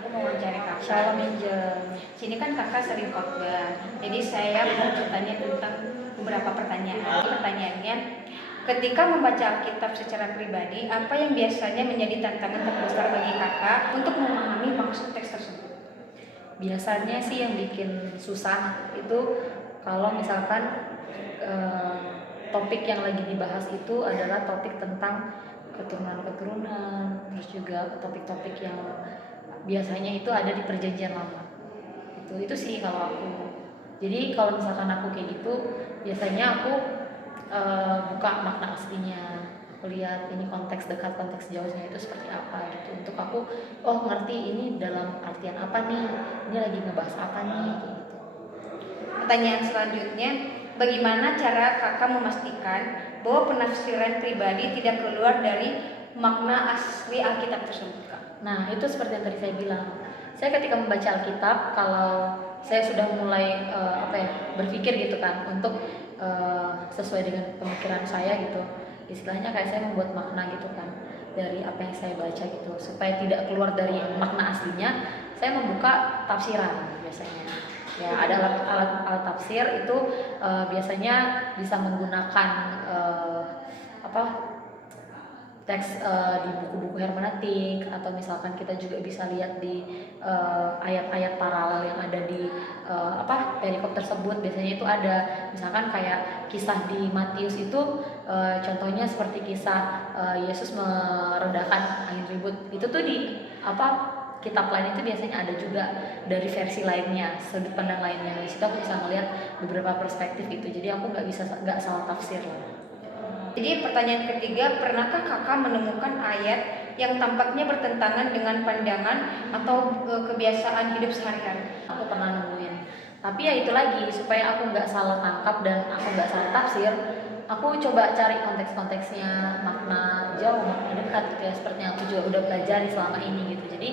aku mau wawancara kakak. Shalom Angel. Sini kan kakak sering khotbah, jadi saya mau bertanya tentang beberapa pertanyaan. Pertanyaannya, ketika membaca Alkitab secara pribadi, apa yang biasanya menjadi tantangan terbesar bagi kakak untuk memahami maksud teks tersebut? Biasanya sih yang bikin susah itu kalau misalkan topik yang lagi dibahas itu adalah topik tentang keturunan-keturunan, terus juga topik-topik yang biasanya itu ada di perjanjian lama. Itu sih kalau aku. Jadi kalau misalkan aku kayak gitu, biasanya aku buka makna aslinya, aku lihat ini konteks dekat, konteks jauhnya itu seperti apa gitu. Untuk aku, ngerti ini dalam artian apa nih, ini lagi ngebahas apa nih gitu. Pertanyaan selanjutnya, bagaimana cara kakak memastikan bahwa penafsiran pribadi tidak keluar dari makna asli Alkitab tersebut, Kak? Nah, itu seperti yang tadi saya bilang. Saya ketika membaca Alkitab, kalau saya sudah mulai berpikir gitu kan, untuk sesuai dengan pemikiran saya gitu. Istilahnya kayak saya membuat makna gitu kan dari apa yang saya baca gitu, supaya tidak keluar dari makna aslinya. Saya membuka tafsiran biasanya. Ya, ada alat tafsir itu biasanya bisa menggunakan teks di buku-buku hermeneutik, atau misalkan kita juga bisa lihat di ayat-ayat paralel yang ada di perikop tersebut. Biasanya itu ada misalkan kayak kisah di Matius itu, contohnya seperti kisah Yesus meredakan angin ribut. Itu tuh di kitab lain itu biasanya ada juga dari versi lainnya, sudut pandang lainnya. Di situ aku bisa melihat beberapa perspektif itu. Jadi aku nggak salah tafsir lah. Jadi pertanyaan ketiga, pernahkah kakak menemukan ayat yang tampaknya bertentangan dengan pandangan atau kebiasaan hidup sehari-hari? Aku pernah nemuin. Tapi ya itu lagi, supaya aku nggak salah tangkap dan aku nggak salah tafsir, aku coba cari konteks-konteksnya, makna jauh, makna dekat gitu ya, seperti yang aku juga udah pelajari selama ini gitu. Jadi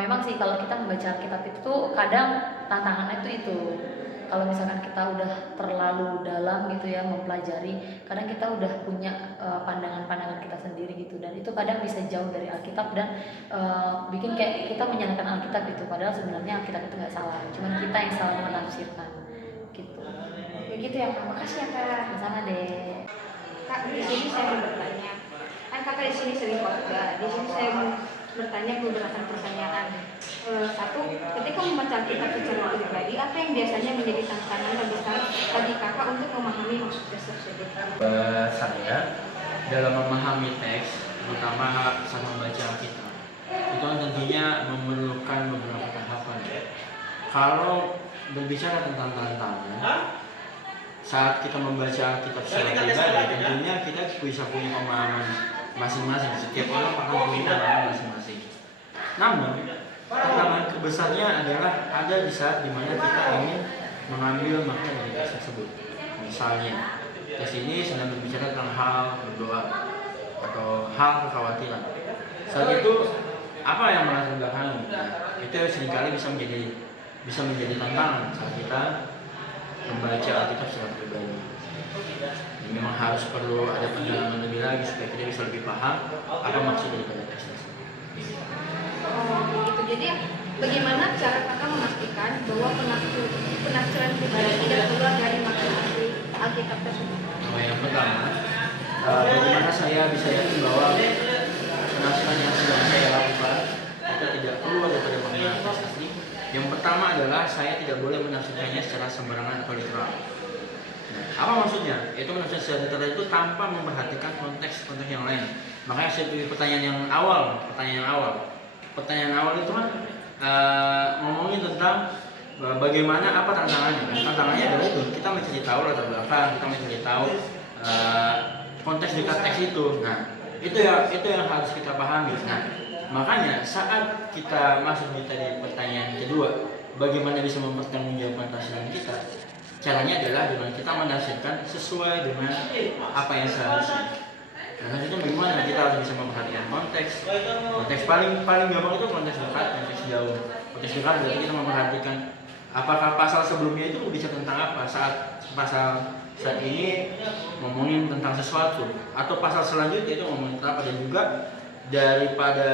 memang sih kalau kita membaca Alkitab itu kadang tantangannya itu kalau misalkan kita udah terlalu dalam gitu ya mempelajari, kadang kita udah punya pandangan-pandangan kita sendiri gitu, dan itu kadang bisa jauh dari Alkitab dan bikin kayak kita menyalahkan Alkitab gitu, padahal sebenarnya Alkitab itu nggak salah, cuman kita yang salah menafsirkan gitu. Begitu ya Kak, makasih ya Kak. Sama deh. Kak, di sini saya mau bertanya, kan kakak di sini sering khotbah, di sini saya mau bertanya beberapa pertanyaan. Satu, ketika membaca Alkitab secara pribadi, apa yang biasanya menjadi tantangan terbesar bagi kakak untuk memahami maksud teks tersebut? Saya dalam memahami teks, terutama sama membaca Alkitab, itu kan tentunya memerlukan beberapa tahapan. Kalau berbicara tentang tantangan, saat kita membaca Alkitab secara pribadi, tentunya kita bisa punya pemahaman masing-masing. Setiap orang akan punya pemahaman masing-masing. Namun, tantangan terbesarnya adalah ada di saat dimana kita ingin mengambil makna dari teks tersebut. Misalnya, teks ini sedang berbicara tentang hal berdoa atau hal kekhawatiran. Saat itu apa yang melatar belakangi? Itu seringkali bisa menjadi tantangan saat kita membaca Alkitab secara pribadi. Memang harus perlu ada pendalaman lebih lagi supaya kita bisa lebih paham apa maksud daripada teks tersebut. Begitu. Jadi bagaimana cara kakak memastikan bahwa penafsiran pribadi tidak keluar dari makna asli Alkitab tersebut? Yang pertama, bagaimana saya bisa yakin bahwa penafsiran yang sedang saya lakukan itu tidak keluar daripada makna teks asli? Yang pertama adalah saya tidak boleh menafsirkannya secara sembarangan atau literal. Apa maksudnya? Itu menafsirkan secara literal itu tanpa memperhatikan konteks-konteks yang lain. Makanya saya pilih pertanyaan yang awal. Pertanyaan awal itu kan ngomongin tentang bagaimana, apa tantangannya. Tantangannya adalah itu, kita mencari tahu latar belakang, kita mencari tahu konteks dekat teks itu. Nah, itu yang harus kita pahami. Nah, makanya saat kita masuk di tadi pertanyaan kedua, bagaimana bisa mempertanggungjawabkan tafsiran kita? Caranya adalah dengan kita menafsirkan sesuai dengan apa yang seharusnya. Nah, selanjutnya bagaimana kita harus bisa memperhatikan konteks. Konteks paling gampang itu konteks dekat, konteks jauh. Konteks dekat berarti kita memperhatikan apakah pasal sebelumnya itu berbicara tentang apa. Saat ini ngomongin tentang sesuatu, atau pasal selanjutnya itu ngomongin tentang apa, dan juga daripada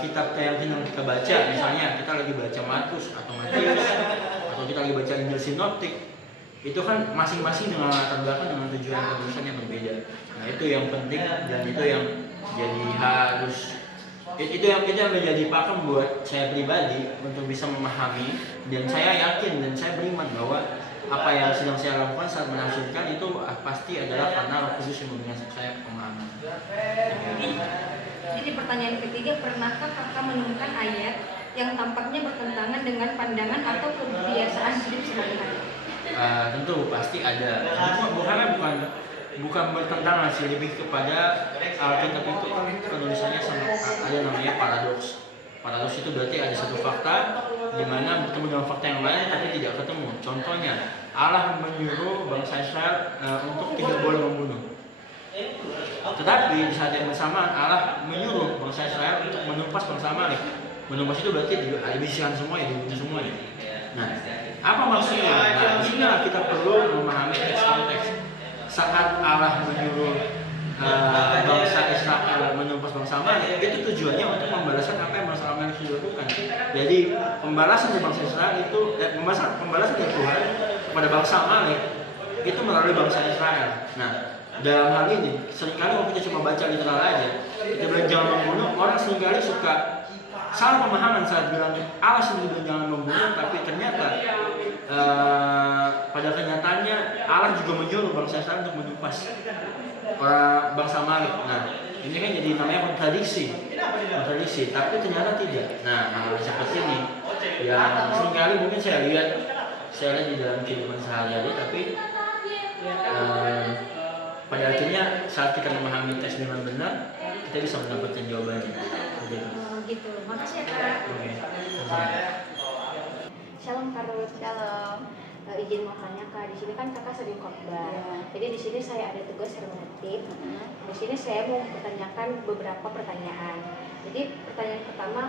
kitab yang kita baca, misalnya kita lagi baca Markus atau Matius atau kita lagi baca Injil Sinoptik, itu kan masing-masing dengan latar belakang dengan tujuan penulisan yang berbeda. Nah itu yang penting dan itu yang jadi harus itu yang menjadi pakem buat saya pribadi untuk bisa memahami, dan saya yakin dan saya beriman bahwa apa yang sedang saya lakukan saat menafsirkan itu pasti adalah karena Roh Kudus yang memberikan saya pemahaman. Jadi pertanyaan ketiga, pernahkah kakak menemukan ayat yang tampaknya bertentangan dengan pandangan atau kebiasaan hidup sehari-hari? Tentu pasti ada. Bukan bertentangan sih, lebih kepada Alkitab itu kan penulisannya ada namanya paradoks. Paradoks itu berarti ada satu fakta di mana bertemu dengan fakta yang lain tapi tidak ketemu. Contohnya, Allah menyuruh bangsa Israel untuk tidak boleh membunuh. Tetapi di saat yang bersamaan Allah menyuruh bangsa Israel untuk menumpas bangsa Amalek. Menumpas itu berarti dihabiskan semua, dibunuh semua. Nah, apa maksudnya? Nah, di sini kita perlu memahami teks-konteks. Saat Allah menyuruh bangsa Israel menumpas bangsa Amalek, itu tujuannya untuk membalaskan apa yang bangsa Amalek sudah lakukan. Jadi pembalasan dari bangsa Israel itu pembalasan dari Tuhan kepada bangsa Amalek itu melalui bangsa Israel. Nah, dalam hal ini seringkali kalau kita cuma baca literal aja, kita bilang jangan membunuh, orang seringkali suka salah pemahaman saat bilang Allah sendiri bilang jangan membunuh, tapi ternyata pada kenyataannya Allah juga menyuruh bangsa Israel untuk menumpas orang bangsa Amalek. Nah, ini kan jadi namanya kontradiksi, tapi ternyata tidak. Nah, hal seperti ini yang seringkali mungkin saya lihat di dalam kehidupan sehari-hari, tapi pada akhirnya saat kita memahami teks dengan benar, kita bisa mendapatkan jawabannya. Gitu. Makasih ya Kak. Shalom Karut. Shalom. Izin mau tanya Kak, di sini kan Kakak sering khotbah. Jadi di sini saya ada tugas hermeneutik. Di sini saya mau bertanyakan beberapa pertanyaan. Jadi pertanyaan pertama,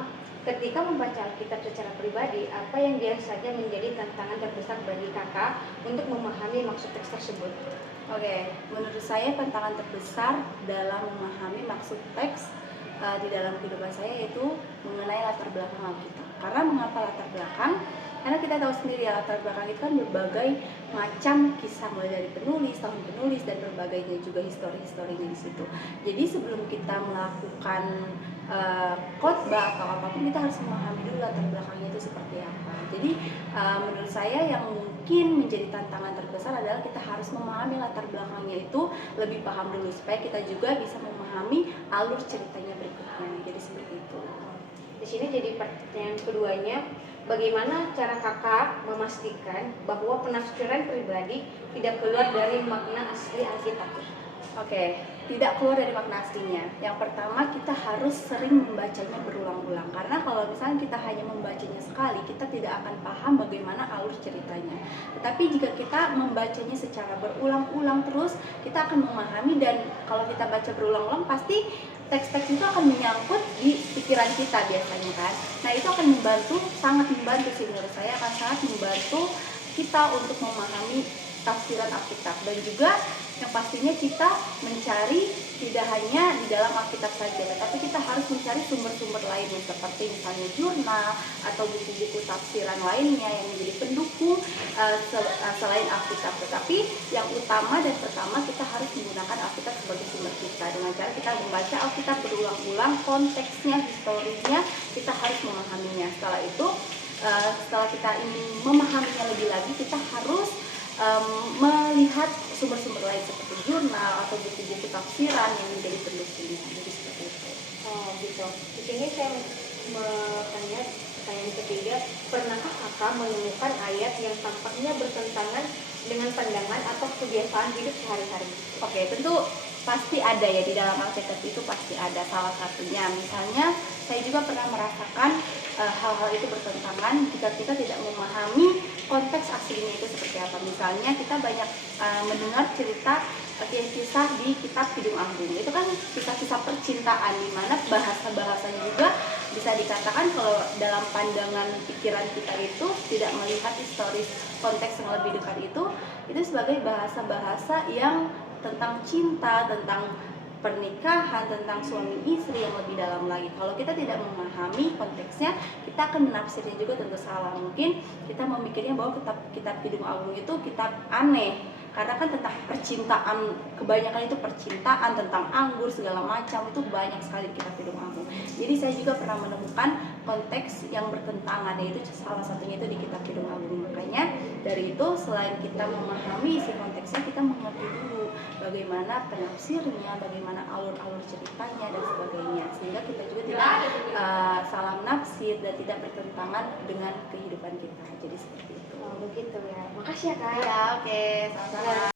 ketika membaca Alkitab secara pribadi, apa yang biasanya menjadi tantangan terbesar bagi Kakak untuk memahami maksud teks tersebut? Oke, menurut saya tantangan terbesar dalam memahami maksud teks di dalam kehidupan saya yaitu mengenai latar belakang Alkitab. Karena mengapa latar belakang? Karena kita tahu sendiri ya, latar belakang itu kan berbagai macam kisah, mulai dari penulis, tahun penulis, dan berbagainya juga histori-historinya di situ. Jadi sebelum kita melakukan khotbah atau apapun, kita harus memahami dulu latar belakangnya itu seperti apa. Jadi menurut saya yang mungkin menjadi tantangan terbesar adalah kita harus memahami latar belakangnya itu lebih paham dulu, supaya kita juga bisa memahami alur ceritanya berikutnya. Jadi seperti itu. Di sini jadi pertanyaan keduanya, bagaimana cara Kakak memastikan bahwa penafsiran pribadi tidak keluar dari makna asli Alkitab? Oke, tidak keluar dari makna aslinya. Yang pertama, kita harus sering membacanya berulang-ulang. Karena kalau misalnya kita hanya membacanya sekali, kita tidak akan paham bagaimana alur ceritanya. Tetapi jika kita membacanya secara berulang-ulang terus, kita akan memahami, dan kalau kita baca berulang-ulang pasti teks-teks itu akan menyangkut di pikiran kita biasanya kan. Nah, itu akan membantu, sangat membantu sih menurut saya, akan sangat membantu kita untuk memahami tafsiran Alkitab. Dan juga yang pastinya kita mencari tidak hanya di dalam Alkitab saja, tetapi kita harus mencari sumber-sumber lainnya seperti misalnya jurnal atau buku-buku tafsiran lainnya yang menjadi pendukung selain Alkitab. Tetapi yang utama dan pertama, kita harus menggunakan Alkitab sebagai sumber kita. Dengan cara kita membaca Alkitab berulang-ulang, konteksnya, historinya, kita harus memahaminya. Setelah itu, setelah kita ingin memahaminya lebih lagi, kita harus melihat sumber-sumber lain seperti jurnal atau buku-buku tafsiran yang menjadi pendukungnya. Jadi seperti itu. Oh gitu. Di sini saya bertanya pertanyaan ketiga, pernahkah Kakak menemukan ayat yang tampaknya bertentangan dengan pandangan atau kebiasaan hidup sehari-hari? Oke, tentu pasti ada ya, di dalam Alkitab itu pasti ada. Salah satunya misalnya saya juga pernah merasakan hal-hal itu bertentangan jika kita tidak memahami konteks aslinya itu seperti apa. Misalnya kita banyak mendengar cerita kisah di kitab Kidung Agung. Itu kan kisah-kisah percintaan, di mana bahasa-bahasanya juga bisa dikatakan kalau dalam pandangan pikiran kita itu tidak melihat historis konteks yang lebih dekat itu sebagai bahasa-bahasa yang tentang cinta, tentang pernikahan, tentang suami istri yang lebih dalam lagi. Kalau kita tidak memahami konteksnya, kita akan menafsirnya juga tentu salah. Mungkin kita memikirnya bahwa kitab Kidung Agung itu kitab aneh, karena kan tentang percintaan, kebanyakan itu percintaan, tentang anggur segala macam, itu banyak sekali di kitab Kidung Agung. Jadi saya juga pernah menemukan konteks yang bertentangan, yaitu salah satunya itu di kitab Kidung Agung. Makanya dari itu, selain kita memahami isi konteksnya, kita mengerti dulu bagaimana penafsirnya, bagaimana alur-alur ceritanya dan sebagainya, sehingga kita juga tidak salah nafsir dan tidak bertentangan dengan kehidupan kita. Jadi seperti itu. Oh, begitu ya. Makasih ya Kak. Ya, oke, sama-sama.